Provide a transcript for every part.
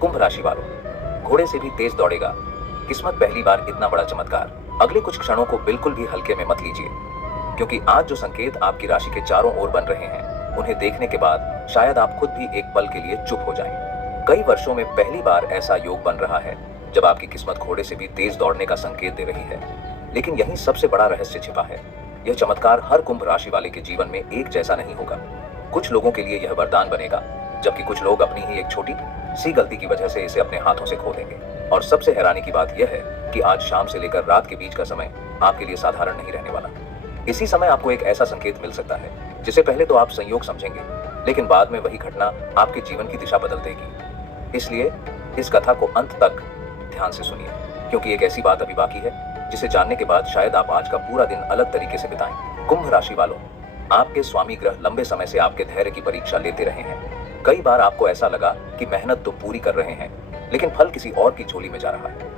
कुंभ राशि वालों, घोड़े से भी तेज दौड़ेगा किस्मत, पहली बार इतना बड़ा चमत्कार। अगले कुछ क्षणों को बिल्कुल भी हल्के में मत लीजिए, क्योंकि आज जो संकेत आपकी राशि के चारों ओर बन रहे हैं, उन्हें देखने के बाद शायद आप खुद भी एक पल के लिए चुप हो जाएं। कई वर्षों में पहली बार ऐसा योग बन रहा है जब आपकी किस्मत घोड़े से भी तेज दौड़ने का संकेत दे रही है। लेकिन यही सबसे बड़ा रहस्य छिपा है। यह चमत्कार हर कुंभ राशि वाले के जीवन में एक जैसा नहीं होगा। कुछ लोगों के लिए यह वरदान बनेगा, जबकि कुछ लोग अपनी ही एक छोटी सी गलती की वजह से इसे अपने हाथों से खो देंगे। और सबसे हैरानी की बात यह है कि आज शाम से लेकर रात के बीच का समय आपके लिए साधारण नहीं रहने वाला। इसी समय आपको एक ऐसा संकेत मिल सकता है जिसे पहले तो आप संयोग समझेंगे, लेकिन बाद में वही घटना आपके जीवन की दिशा बदल देगी। इसलिए इस कथा को अंत तक ध्यान से सुनिए, क्योंकि एक ऐसी बात अभी बाकी है जिसे जानने के बाद शायद आप आज का पूरा दिन अलग तरीके से बिताएं। कुंभ राशि वालों, आपके स्वामी ग्रह लंबे समय से आपके धैर्य की परीक्षा लेते रहे हैं। कई बार आपको ऐसा लगा कि मेहनत तो पूरी कर रहे हैं, लेकिन फल किसी और की झोली में जा रहा है।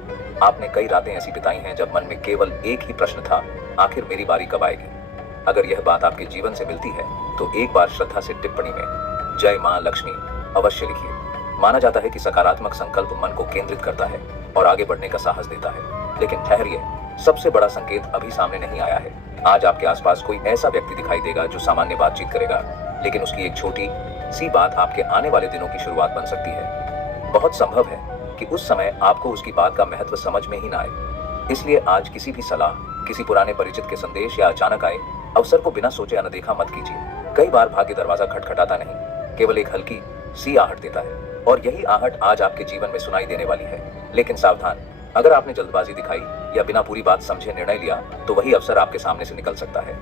आपने कई रातें ऐसी बिताई हैं जब मन में केवल एक ही प्रश्न था, आखिर मेरी बारी कब आएगी। अगर यह बात आपके जीवन से मिलती है तो एक बार श्रद्धा से टिप्पणी में जय मां लक्ष्मी अवश्य लिखिए। माना जाता है कि सकारात्मक संकल्प मन को केंद्रित करता है और आगे बढ़ने का साहस देता है। लेकिन ठहरिए, सबसे बड़ा संकेत अभी सामने नहीं आया है। आज आपके आसपास कोई ऐसा व्यक्ति दिखाई देगा जो सामान्य बातचीत करेगा, लेकिन उसकी एक छोटी सी बात आपके आने वाले दिनों की शुरुआत बन सकती है। बहुत संभव है कि उस समय आपको उसकी बात का महत्व समझ में ही ना आए। इसलिए आज किसी भी सलाह, किसी पुराने परिचित के संदेश या अचानक आए अवसर को बिना सोचे अनदेखा मत कीजिए। कई बार भाग्य दरवाजा खटखटाता नहीं, केवल एक हल्की सी आहट देता है, और यही आहट आज आपके जीवन में सुनाई देने वाली है। लेकिन सावधान, अगर आपने जल्दबाजी दिखाई या बिना पूरी बात समझे निर्णय लिया तो वही अवसर आपके सामने से निकल सकता है।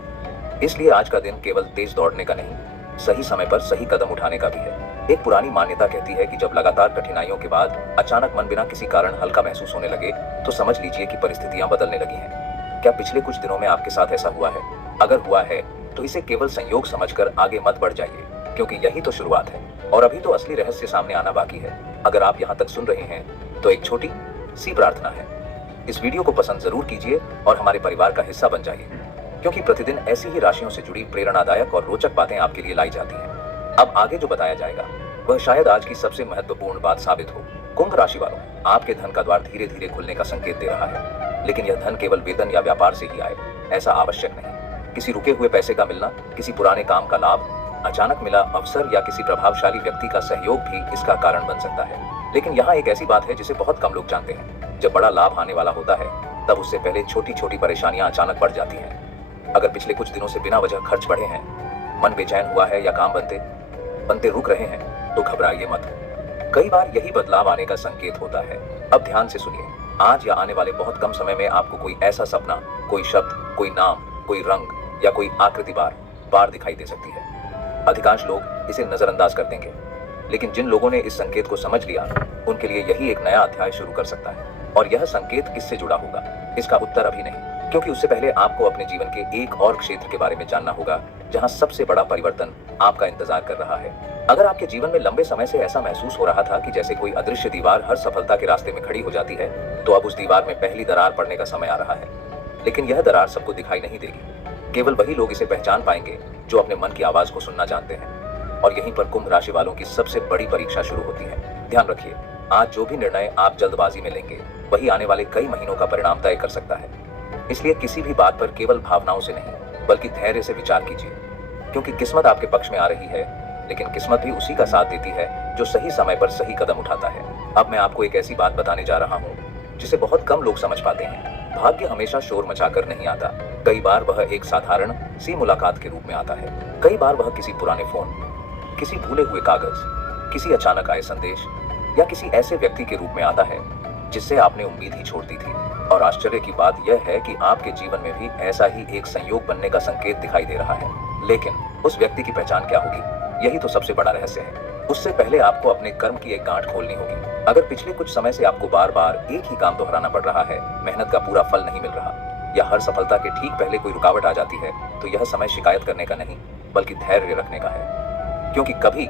इसलिए आज का दिन केवल तेज दौड़ने का नहीं, सही समय पर सही कदम उठाने का भी है। एक पुरानी मान्यता कहती है कि जब लगातार कठिनाइयों के बाद अचानक मन बिना किसी कारण हल्का महसूस होने लगे तो समझ लीजिए कि परिस्थितियां बदलने लगी हैं। क्या पिछले कुछ दिनों में आपके साथ ऐसा हुआ है? अगर हुआ है तो इसे केवल संयोग समझकर आगे मत बढ़ जाइए, क्योंकि यही तो शुरुआत है और अभी तो असली रहस्य सामने आना बाकी है। अगर आप यहाँ तक सुन रहे हैं तो एक छोटी सी प्रार्थना है, इस वीडियो को पसंद जरूर कीजिए और हमारे परिवार का हिस्सा बन जाइए, क्योंकि प्रतिदिन ऐसी ही राशियों से जुड़ी प्रेरणादायक और रोचक बातें आपके लिए लाई जाती हैं। अब आगे जो बताया जाएगा वह शायद आज की सबसे महत्वपूर्ण बात साबित हो। कुंभ राशि वालों, आपके धन का द्वार धीरे धीरे खुलने का संकेत दे रहा है, लेकिन यह धन केवल वेतन या व्यापार से ही आए ऐसा आवश्यक नहीं। किसी रुके हुए पैसे का मिलना, किसी पुराने काम का लाभ, अचानक मिला अवसर या किसी प्रभावशाली व्यक्ति का सहयोग भी इसका कारण बन सकता है। लेकिन यहाँ एक ऐसी बात है जिसे बहुत कम लोग जानते हैं। जब बड़ा लाभ आने वाला होता है तब उससे पहले छोटी छोटी परेशानियां अचानक बढ़ जाती हैं। अगर पिछले कुछ दिनों से बिना वजह खर्च बढ़े हैं, मन बेचैन हुआ है या काम बनते रुक रहे हैं तो घबराइए मत। कई बार यही बदलाव आने का संकेत होता है। अब ध्यान से सुनिए, आज या आने वाले बहुत कम समय में आपको कोई ऐसा सपना, कोई शब्द, कोई नाम, कोई रंग या कोई आकृति बार दिखाई दे सकती है। अधिकांश लोग इसे नजरअंदाज कर देंगे, लेकिन जिन लोगों ने इस संकेत को समझ लिया उनके लिए यही एक नया अध्याय शुरू कर सकता है। और यह संकेत किससे जुड़ा होगा, इसका उत्तर अभी नहीं, क्योंकि उससे पहले आपको अपने जीवन के एक और क्षेत्र के बारे में जानना होगा जहां सबसे बड़ा परिवर्तन आपका इंतजार कर रहा है। अगर आपके जीवन में लंबे समय से ऐसा महसूस हो रहा था कि जैसे कोई अदृश्य दीवार हर सफलता के रास्ते में खड़ी हो जाती है, तो अब उस दीवार में पहली दरार पड़ने का समय आ रहा है। लेकिन यह दरार सबको दिखाई नहीं देगी, केवल वही लोग इसे पहचान पाएंगे जो अपने मन की आवाज को सुनना जानते हैं। और यहीं पर कुंभ राशि वालों की सबसे बड़ी परीक्षा शुरू होती है। ध्यान रखिए, आज जो भी निर्णय आप जल्दबाजी में लेंगे वही आने वाले कई महीनों का परिणाम तय कर सकता है। इसलिए किसी भी बात पर केवल भावनाओं से नहीं बल्कि धैर्य से विचार कीजिए, क्योंकि किस्मत आपके पक्ष में आ रही है, लेकिन किस्मत भी उसी का साथ देती है जो सही समय पर सही कदम उठाता है। अब मैं आपको एक ऐसी बात बताने जा रहा हूँ जिसे बहुत कम लोग समझ पाते हैं। भाग्य हमेशा शोर मचाकर नहीं आता। कई बार वह एक साधारण सी मुलाकात के रूप में आता है। कई बार वह किसी पुराने फोन, किसी भूले हुए कागज, किसी अचानक आए संदेश या किसी ऐसे व्यक्ति के रूप में आता है जिससे आपने उम्मीद ही छोड़ दी थी। और आश्चर्य की बात यह है कि आपके जीवन में भी ऐसा ही एक संयोग बनने का संकेत दिखाई दे रहा है। लेकिन उस व्यक्ति की पहचान क्या होगी, यही तो सबसे बड़ा रहस्य है। उससे पहले आपको अपने कर्म की एक गांठ खोलनी होगी। अगर पिछले कुछ समय से आपको बार बार एक ही काम दोहराना पड़ रहा है, मेहनत का पूरा फल नहीं मिल रहा, या हर सफलता के ठीक पहले कोई रुकावट आ जाती है, तो यह समय शिकायत करने का नहीं बल्कि धैर्य रखने का है। क्योंकि कभी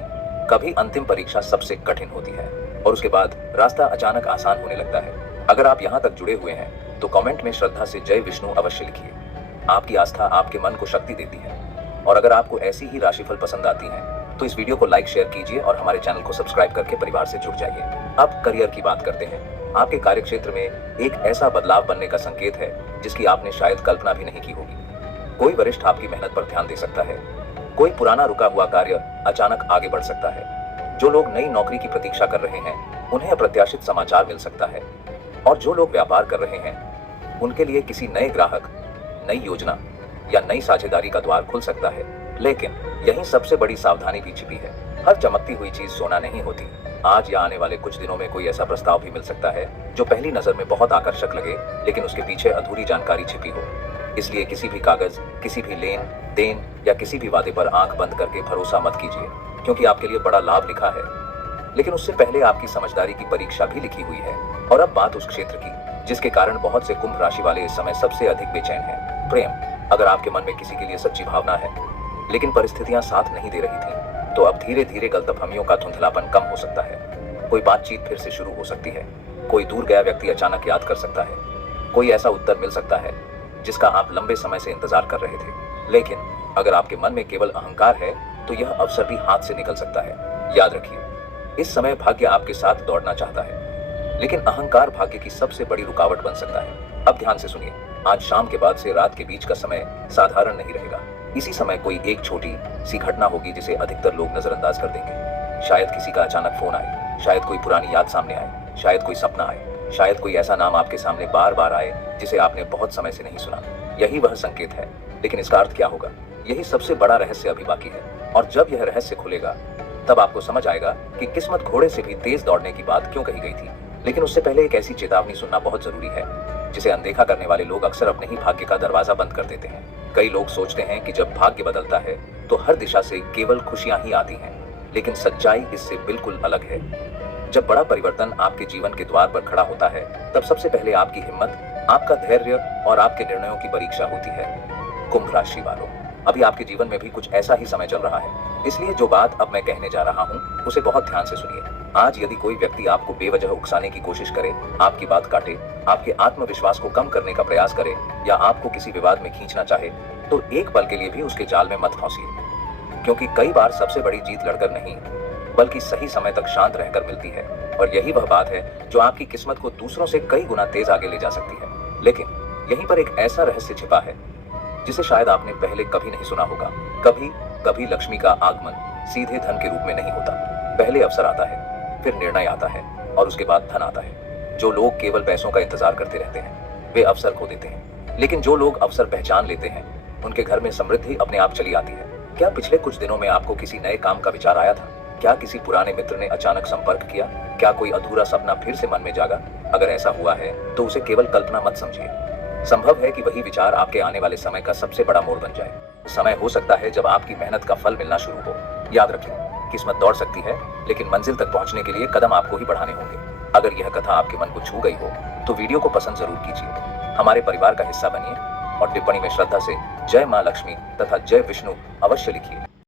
कभी अंतिम परीक्षा सबसे कठिन होती है और उसके बाद रास्ता अचानक आसान होने लगता है। अगर आप यहाँ तक जुड़े हुए हैं तो कमेंट में श्रद्धा से जय विष्णु अवश्य लिखिए। आपकी आस्था आपके मन को शक्ति देती है। और अगर आपको ऐसी ही राशिफल पसंद आती है तो इस वीडियो को लाइक शेयर कीजिए और हमारे चैनल को सब्सक्राइब करके परिवार से जुड़ जाइए। अब करियर की बात करते हैं। आपके कार्य क्षेत्र में एक ऐसा बदलाव बनने का संकेत है जिसकी आपने शायद कल्पना भी नहीं की होगी। कोई वरिष्ठ आपकी मेहनत पर ध्यान दे सकता है। कोई पुराना रुका हुआ कार्य अचानक आगे बढ़ सकता है। जो लोग नई नौकरी की प्रतीक्षा कर रहे हैं उन्हें अप्रत्याशित समाचार मिल सकता है। और जो लोग व्यापार कर रहे हैं उनके लिए किसी नए ग्राहक, नई योजना या नई साझेदारी का द्वार खुल सकता है। लेकिन यही सबसे बड़ी सावधानी भी छिपी है। हर चमकती हुई चीज सोना नहीं होती। आज या आने वाले कुछ दिनों में कोई ऐसा प्रस्ताव भी मिल सकता है जो पहली नजर में बहुत आकर्षक लगे, लेकिन उसके पीछे अधूरी जानकारी छिपी हो। इसलिए किसी भी कागज, किसी भी लेन देन या किसी भी वादे पर आंख बंद करके भरोसा मत कीजिए, क्योंकि आपके लिए बड़ा लाभ लिखा है, लेकिन उससे पहले आपकी समझदारी की परीक्षा भी लिखी हुई है। और अब बात उस क्षेत्र की जिसके कारण बहुत से कुंभ राशि वाले इस समय सबसे अधिक बेचैन हैं। प्रेम। अगर आपके मन में किसी के लिए सच्ची भावना है लेकिन परिस्थितियां साथ नहीं दे रही थी, तो अब धीरे धीरे गलतफहमियों का धुंधलापन कम हो सकता है। कोई बातचीत फिर से शुरू हो सकती है। कोई दूर गया व्यक्ति अचानक याद कर सकता है। कोई ऐसा उत्तर मिल सकता है जिसका आप लंबे समय से इंतजार कर रहे थे। लेकिन अगर आपके मन में केवल अहंकार है तो यह अवसर भी हाथ से निकल सकता है। याद रखिए, इस समय भाग्य आपके साथ दौड़ना चाहता है, लेकिन अहंकार भाग्य की सबसे बड़ी रुकावट बन सकता है। अब ध्यान से सुनिए। आज शाम के बाद से रात के बीच का समय साधारण नहीं रहेगा। इसी समय कोई एक छोटी सी घटना होगी जिसे अधिकतर लोग नजरअंदाज कर देंगे। शायद किसी का अचानक फोन आए, शायद कोई पुरानी याद सामने आए, शायद कोई सपना आए, शायद कोई ऐसा नाम आपके सामने बार बार आए जिसे आपने बहुत समय से नहीं सुना। यही वह संकेत है। लेकिन इसका अर्थ क्या होगा, यही सबसे बड़ा रहस्य अभी बाकी है। और जब यह रहस्य खुलेगा तब आपको समझ आएगा कि किस्मत घोड़े से भी तेज दौड़ने की बात क्यों कही गई थी। लेकिन उससे पहले एक ऐसी चेतावनी सुनना बहुत जरूरी है जिसे अनदेखा करने वाले लोग अक्सर अपने ही भाग्य का दरवाजा बंद कर देते हैं। कई लोग सोचते हैं कि जब भाग्य बदलता है तो हर दिशा से केवल खुशियां ही आती हैं, लेकिन सच्चाई इससे बिल्कुल अलग है। जब बड़ा परिवर्तन आपके जीवन के द्वार पर खड़ा होता है तब सबसे पहले आपकी हिम्मत, आपका धैर्य और आपके निर्णयों की परीक्षा होती है। कुंभ राशि वालों, अभी आपके जीवन में भी कुछ ऐसा ही समय चल रहा है। इसलिए जो बात अब मैं कहने जा रहा हूँ उसे बहुत ध्यान से सुनिए। आज यदि कोई व्यक्ति आपको बेवजह उकसाने की कोशिश करे, आपकी बात काटे, आपके आत्मविश्वास को कम करने का प्रयास करे या आपको किसी विवाद में खींचना चाहे, तो एक पल के लिए भी उसके जाल में मत फंसिए, क्योंकि कई बार सबसे बड़ी जीत लड़कर नहीं बल्कि सही समय तक शांत रहकर मिलती है। और यही वह बात है जो आपकी किस्मत को दूसरों से कई गुना तेज आगे ले जा सकती है। लेकिन यहीं पर एक ऐसा रहस्य छिपा है जिसे शायद आपने पहले कभी नहीं सुना होगा। कभी लक्ष्मी का आगमन सीधे धन के रूप में नहीं होता। पहले अवसर आता है, फिर निर्णय आता है और उसके बाद धन आता है। जो लोग केवल पैसों का इंतजार करते रहते हैं वे अवसर खो देते हैं, लेकिन जो लोग अवसर पहचान लेते हैं उनके घर में समृद्धि अपने आप चली आती है। क्या पिछले कुछ दिनों में आपको किसी नए काम का विचार आया था? क्या किसी पुराने मित्र ने अचानक संपर्क किया? क्या कोई अधूरा सपना फिर से मन में जागा? अगर ऐसा हुआ है तो उसे केवल कल्पना मत समझिए। संभव है कि वही विचार आपके आने वाले समय का सबसे बड़ा मोड़ बन जाए। समय हो सकता है जब आपकी मेहनत का फल मिलना शुरू हो। याद रखें, किस्मत दौड़ सकती है, लेकिन मंजिल तक पहुंचने के लिए कदम आपको ही बढ़ाने होंगे। अगर यह कथा आपके मन को छू गई हो तो वीडियो को पसंद जरूर कीजिए, हमारे परिवार का हिस्सा बनिए और टिप्पणी में श्रद्धा से जय मां लक्ष्मी तथा जय विष्णु अवश्य लिखिए।